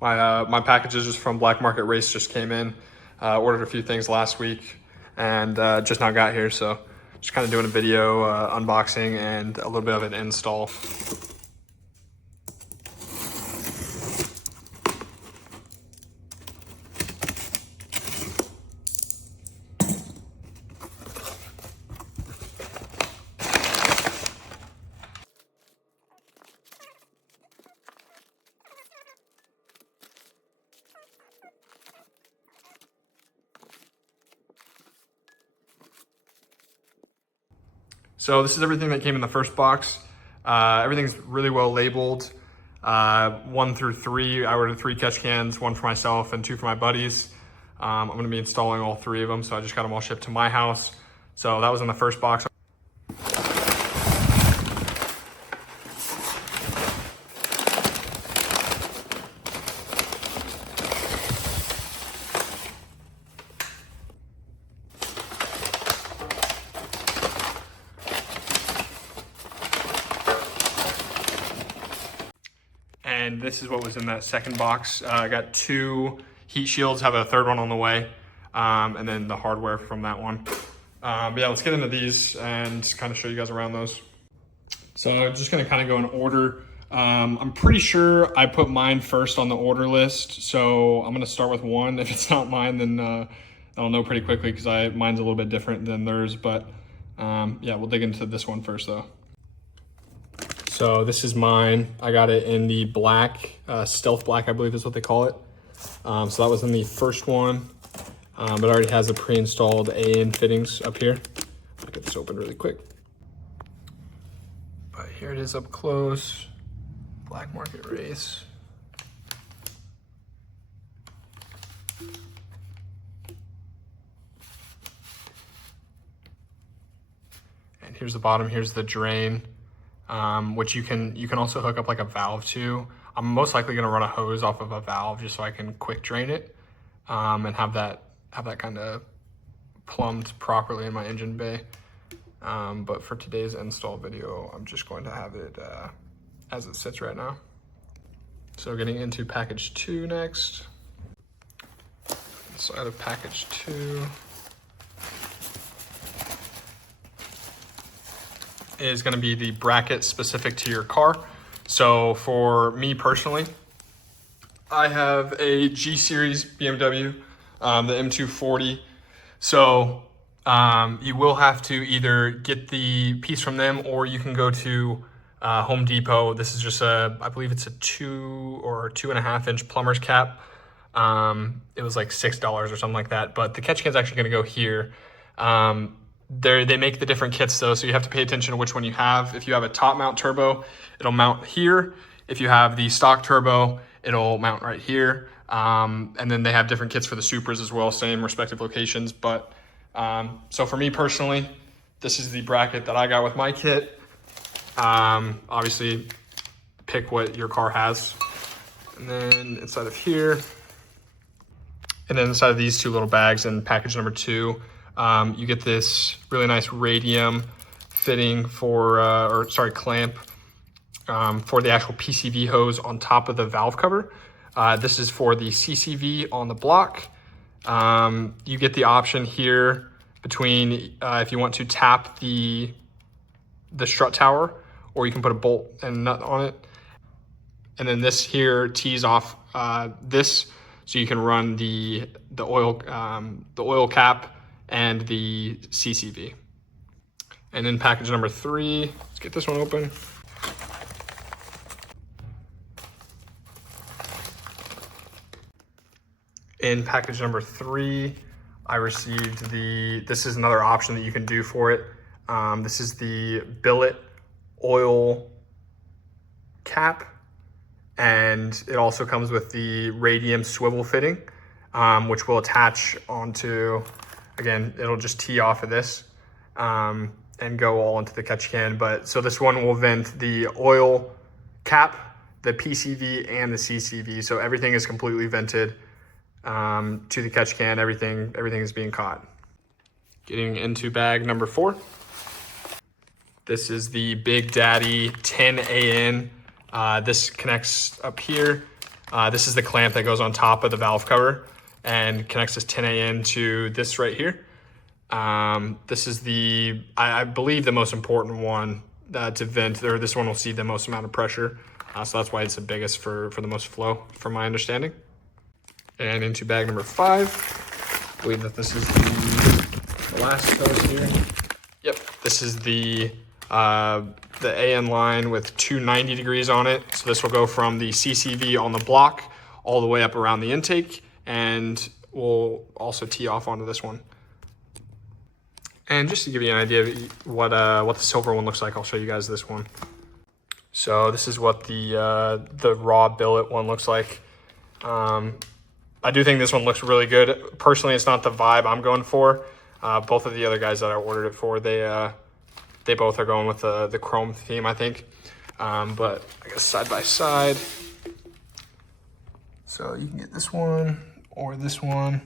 My packages just from Black Market Race just came in. Ordered a few things last week and just now got here, so just kind of doing a video unboxing and a little bit of an install. So this is everything that came in the first box. Everything's really well labeled. 1 through 3, I ordered 3 catch cans, 1 for myself and 2 for my buddies. I'm gonna be installing all 3 of them, so I just got them all shipped to my house. So that was in the first box. And this is what was in that second box. I got 2 heat shields, have a third one on the way, and then the hardware from that one. But yeah, let's get into these and kind of show you guys around those. So I'm just gonna kind of go in order. I'm pretty sure I put mine first on the order list, so I'm gonna start with 1. If it's not mine, then I'll know pretty quickly because mine's a little bit different than theirs, but yeah, we'll dig into this one first though. So this is mine. I got it in the black, stealth black, I believe is what they call it. So that was in the first one, but it already has the pre-installed AN fittings up here. I'll get this open really quick. But here it is up close, Black Market Race. And here's the bottom, here's the drain. Which you can also hook up like a valve to. I'm most likely gonna run a hose off of a valve just so I can quick drain it and have that kind of plumbed properly in my engine bay. But for today's install video, I'm just going to have it as it sits right now. So getting into package 2 next. Inside of package 2. Is going to be the bracket specific to your car. So for me personally, I have a G series BMW, the M240. So you will have to either get the piece from them or you can go to Home Depot. This is just I believe it's a 2 or 2.5 inch plumber's cap. It was like $6 or something like that, but the catch can is actually going to go here. They make the different kits though, so you have to pay attention to which one you have. If you have a top mount turbo, it'll mount here. If you have the stock turbo, it'll mount right here. And then they have different kits for the Supras as well, same respective locations. But so for me personally, this is the bracket that I got with my kit. Obviously, pick what your car has. And then inside of here, and then inside of these 2 little bags in package number 2, you get this really nice radium fitting for, clamp for the actual PCV hose on top of the valve cover. This is for the CCV on the block. You get the option here between if you want to tap the strut tower, or you can put a bolt and nut on it. And then this here tees off this, so you can run the oil cap and the CCV. And then package number 3, let's get this one open. In package number 3, I received this is another option that you can do for it. This is the billet oil cap, and it also comes with the radium swivel fitting, which will attach onto, again, it'll just tee off of this and go all into the catch can. But so this one will vent the oil cap, the PCV, and the CCV. So everything is completely vented to the catch can. Everything is being caught. Getting into bag number 4. This is the Big Daddy 10 AN. This connects up here. This is the clamp that goes on top of the valve cover and connects this 10A in to this right here. This is the, I believe, the most important one to vent, or this one will see the most amount of pressure. So that's why it's the biggest for the most flow, from my understanding. And into bag number 5, I believe that this is the last hose here. Yep, this is the AN line with 290 degrees on it. So this will go from the CCV on the block all the way up around the intake, and we'll also tee off onto this one. And just to give you an idea of what the silver one looks like, I'll show you guys this one. So this is what the raw billet one looks like. I do think this one looks really good. Personally, it's not the vibe I'm going for. Both of the other guys that I ordered it for, they both are going with the chrome theme, I think. But I guess side by side. So you can get this one or this one.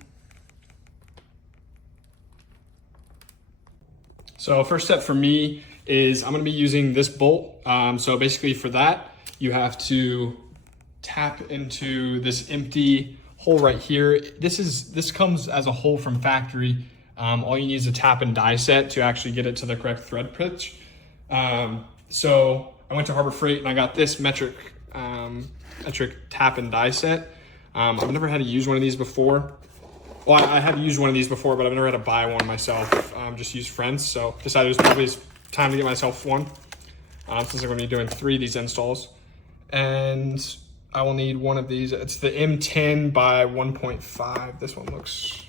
So first step for me is I'm gonna be using this bolt. So basically for that, you have to tap into this empty hole right here. This comes as a hole from factory. All you need is a tap and die set to actually get it to the correct thread pitch. So I went to Harbor Freight and I got this metric tap and die set. I've never had to use one of these before. Well, I had used one of these before, but I've never had to buy one myself. Just used friends. So decided it was probably time to get myself one. Since I'm gonna be doing 3 of these installs. And I will need one of these. It's the M10 by 1.5. This one looks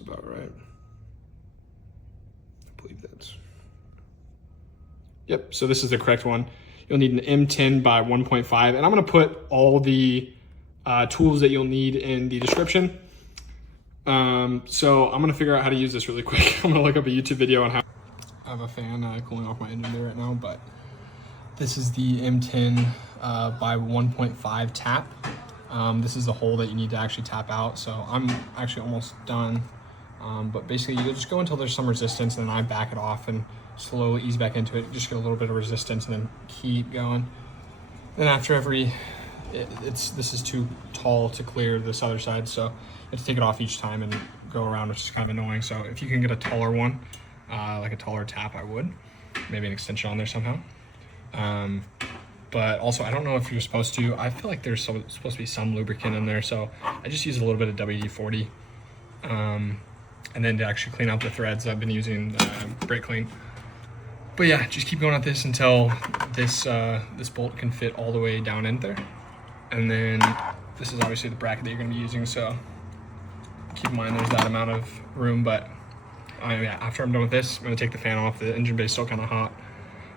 about right. I believe that's, yep, so this is the correct one. You'll need an M10 by 1.5, and I'm gonna put all the tools that you'll need in the description. So I'm gonna figure out how to use this really quick. I'm gonna look up a YouTube video on how. I have a fan cooling off my engine bay right now, but this is the M10 by 1.5 tap. This is the hole that you need to actually tap out. So I'm actually almost done. But basically you just go until there's some resistance, and then I back it off and slowly ease back into it. Just get a little bit of resistance and then keep going. Then after this is too tall to clear this other side. So you have to take it off each time and go around, which is kind of annoying. So if you can get a taller one, like a taller tap, I would. Maybe an extension on there somehow. But also, I don't know if you're supposed to. I feel like there's supposed to be some lubricant in there, so I just use a little bit of WD-40. And then to actually clean out the threads, I've been using brake clean. But yeah, just keep going at this until this bolt can fit all the way down in there. And then this is obviously the bracket that you're going to be using, so keep in mind there's that amount of room. But yeah, after I'm done with this, I'm going to take the fan off. The engine bay is still kind of hot.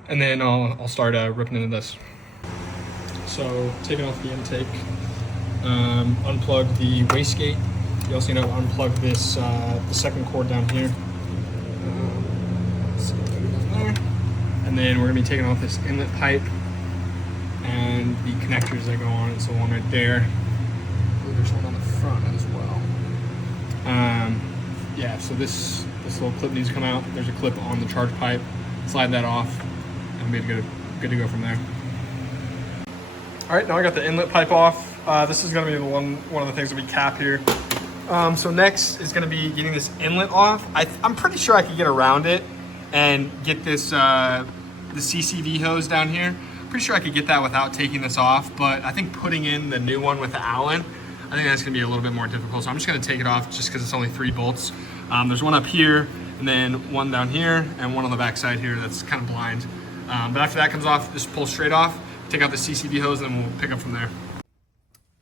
And then I'll start ripping into this. So taking off the intake, unplug the wastegate. You also need to unplug this the second cord down here. Let's see what down there. And then we're gonna be taking off this inlet pipe and the connectors that go on it. So one right there. There's one on the front as well. Yeah. So this little clip needs to come out. There's a clip on the charge pipe. Slide that off, and we'll be good to go from there. All right, now I got the inlet pipe off. This is gonna be one of the things that we cap here. So next is gonna be getting this inlet off. I'm pretty sure I could get around it and get this the CCV hose down here. Pretty sure I could get that without taking this off, but I think putting in the new one with the Allen, I think that's gonna be a little bit more difficult. So I'm just gonna take it off just because it's only 3 bolts. There's one up here, and then one down here, and one on the back side here that's kind of blind. But after that comes off, just pull straight off, take out the CCV hose, and then we'll pick up from there.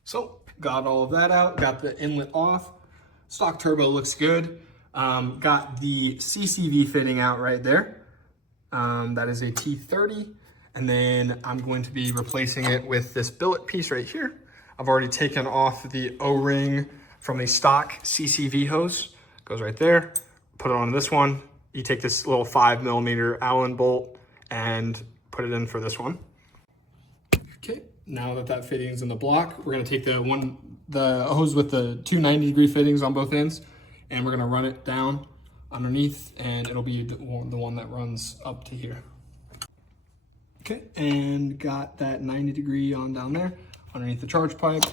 So got all of that out, got the inlet off. Stock turbo looks good. Got the CCV fitting out right there. That is a T30. And then I'm going to be replacing it with this billet piece right here. I've already taken off the O-ring from the stock CCV hose. Goes right there. Put it on this one. You take this little 5mm Allen bolt and put it in for this one. Okay, now that fitting is in the block, we're gonna take the hose with the 290-degree fittings on both ends, and we're gonna run it down underneath, and it'll be the one that runs up to here. Okay, and got that 90-degree on down there underneath the charge pipe.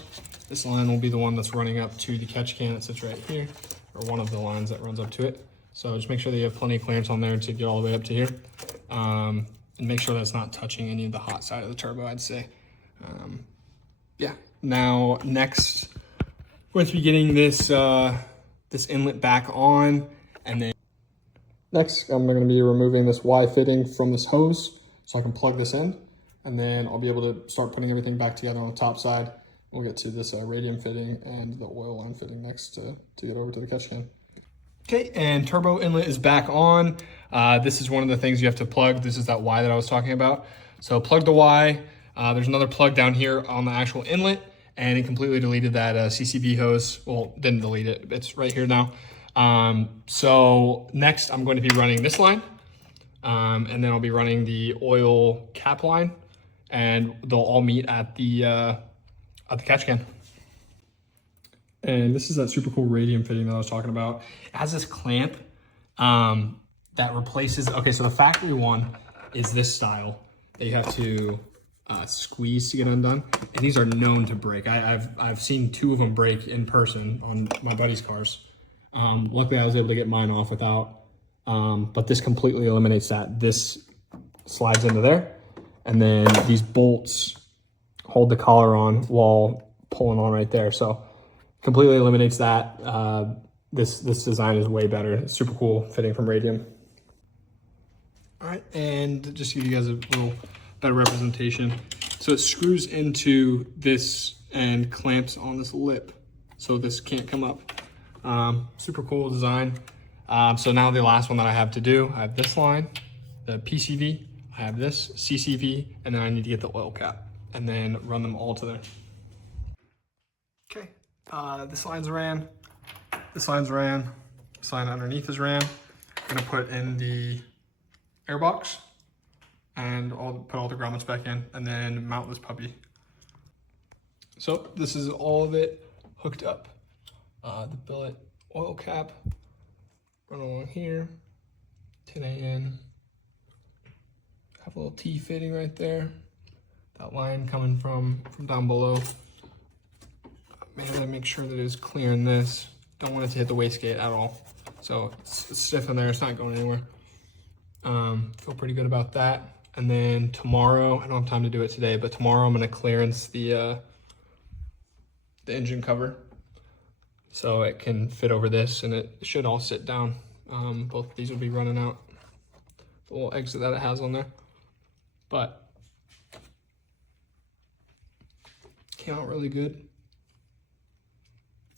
This line will be the one that's running up to the catch can that sits right here, or one of the lines that runs up to it. So just make sure that you have plenty of clearance on there to get all the way up to here. And make sure that's not touching any of the hot side of the turbo, I'd say. Yeah, now next, we're going to be getting this, this inlet back on, and then next I'm going to be removing this Y fitting from this hose so I can plug this in, and then I'll be able to start putting everything back together on the top side. We'll get to this radium fitting and the oil line fitting next to get over to the catch can. Okay, and turbo inlet is back on. This is one of the things you have to plug. This is that Y that I was talking about. So plug the Y. There's another plug down here on the actual inlet, and it completely deleted that CCV hose. Well, didn't delete it. It's right here now. So next I'm going to be running this line, and then I'll be running the oil cap line, and they'll all meet at the catch can. And this is that super cool radium fitting that I was talking about. It has this clamp that replaces, okay, so the factory one is this style that you have to squeeze to get undone. And these are known to break. I've seen 2 of them break in person on my buddy's cars. Luckily I was able to get mine off without, but this completely eliminates that. This slides into there, and then these bolts hold the collar on while pulling on right there. So completely eliminates that. This design is way better. It's super cool fitting from Radium. All right, and just to give you guys a little better representation. So it screws into this and clamps on this lip, so this can't come up. Super cool design. So now the last one that I have to do, I have this line, the PCV, I have this CCV, and then I need to get the oil cap and then run them all to there. Okay, this line's ran, this line's ran, this line underneath is ran. I'm gonna put in the air box and put all the grommets back in, and then mount this puppy. So this is all of it hooked up. The billet oil cap, run along here, 10 AN, have a little T fitting right there. That line coming from down below. Man, I gotta make sure that it's clear in this. Don't want it to hit the wastegate at all. So it's stiff in there, it's not going anywhere. Feel pretty good about that. And then tomorrow, I don't have time to do it today, but tomorrow I'm gonna clearance the engine cover, so it can fit over this, and it should all sit down. Both of these will be running out the little exit that it has on there. But came out really good.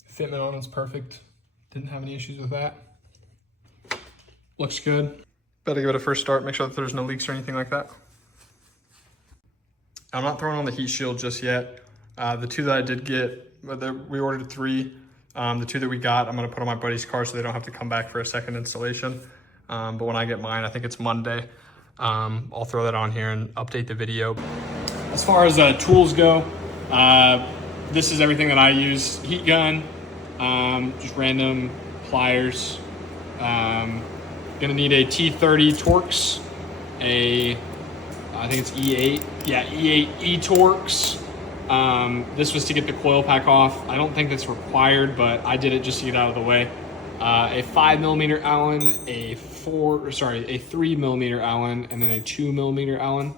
Fitment on it's perfect. Didn't have any issues with that. Looks good. Better give it a first start, make sure that there's no leaks or anything like that. I'm not throwing on the heat shield just yet. The 2 that I did get, we ordered 3. The 2 that we got, I'm gonna put on my buddy's car so they don't have to come back for a second installation. But when I get mine, I think it's Monday, I'll throw that on here and update the video. As far as tools go, this is everything that I use. Heatgun, just random pliers. Gonna need a T30 Torx, I think it's E8. Yeah, E8 E-Torx. This was to get the coil pack off. I don't think that's required, but I did it just to get out of the way. A 5mm Allen, a 3mm Allen, and then a 2mm Allen.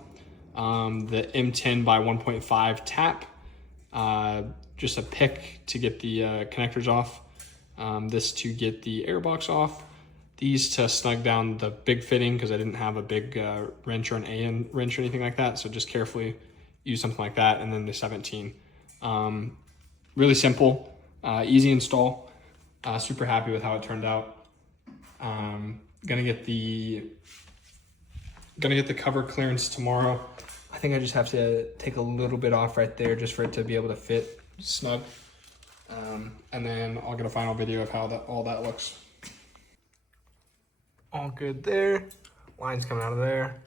The M10 by 1.5 tap. Just a pick to get the connectors off. This to get the airbox off. These to snug down the big fitting because I didn't have a big wrench or an AN wrench or anything like that. So just carefully use something like that. And then the 17. Really simple, easy install. Super happy with how it turned out. Gonna get the cover clearance tomorrow. I think I just have to take a little bit off right there just for it to be able to fit snug. And then I'll get a final video of how all that looks. All good there. Lines coming out of there.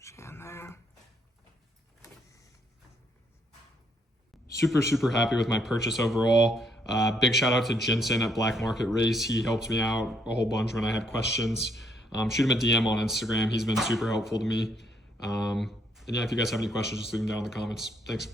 Scan there. Super happy with my purchase overall. Big shout out to Jensen at Black Market Race. He helps me out a whole bunch when I have questions. shoot him a DM on Instagram. He's been super helpful to me. And yeah, if you guys have any questions, just leave them down in the comments. Thanks.